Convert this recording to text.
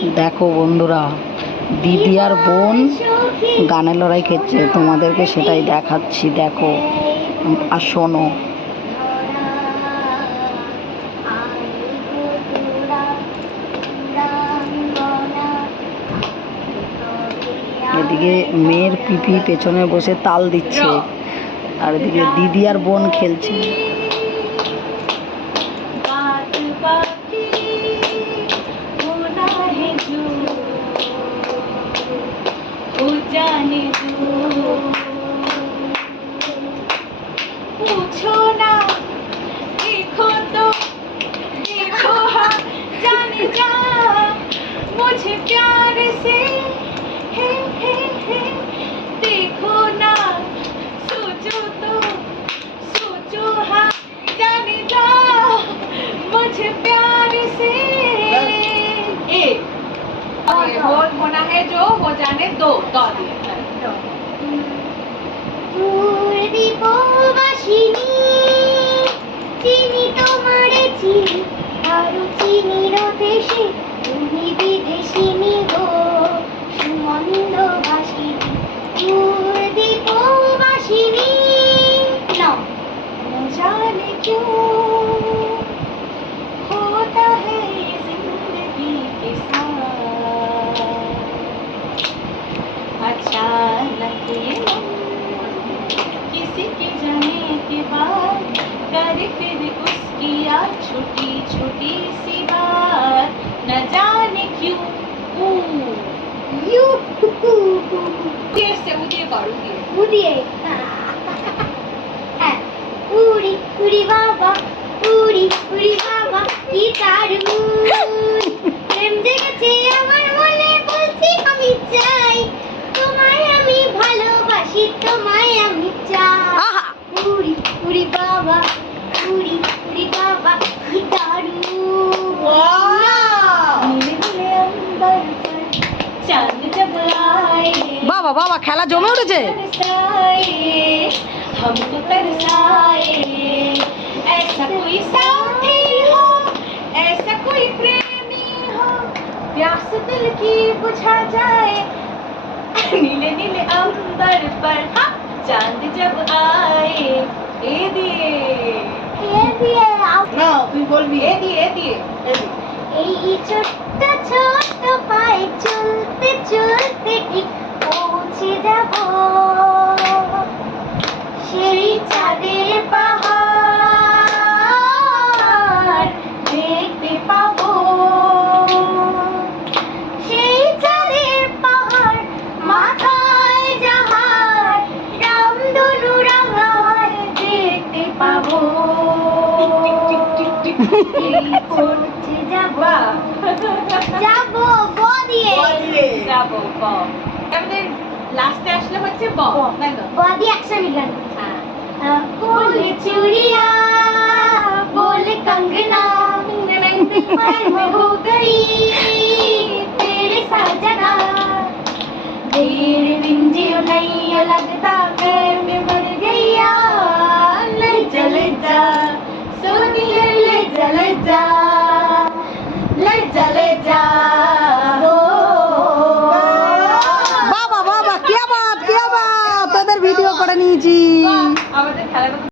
দেখো বন্ধুরা, দিদি আর বোন গানের লড়াই খেলছে, তোমাদেরকে সেটাই দেখাচ্ছি, দেখো। আর শোনো। এদিকে মেয়ের পিপি পেছনে বসে তাল দিচ্ছে, আর এদিকে দিদি আর বোন খেলছে। है जो हो जाने दो दो दिए পূর্বীপবাসিনী চিনি তোমারে চিনি আরো চিনির দেশে তুমি বিদেশিনী গো সুমন্দ ভাসিনী পূর্বীপবাসিনী নাও न जाने क्यों होता छोटी सी बात न जाने क्यों? यू। देर से उड़िए पाड़ू हाँ। उड़ी उड़ी बाबा उड़ी उड़ी बाबा की तारू বাবা বাবা খেলা জমে উঠেছে तरसाए, हमको तरसाए ऐसा कोई साथी हो ऐसा कोई प्रेमी हो प्यास दिल की बुझा जाए नीले नीले अंबर पर हाँ, चांद जब आए ए दिए এ দিয়ে আপ- না তুই বলবি ए दिए ए दिए এই ছোট্ট ছোট্ট পায়ে চলতে চলতে ঠিক যাব যাব ব দিয়ে যাবো ব আমাদের লাস্টে আসলে হচ্ছে ব তাই তো ব দিয়ে একসাথে গান হ্যাঁ बोले चूड़िया बोले कंगना पर में हो गई तेरे साजना देर रिंजियो नहीं लगता घर में জি। আমাদের খেলার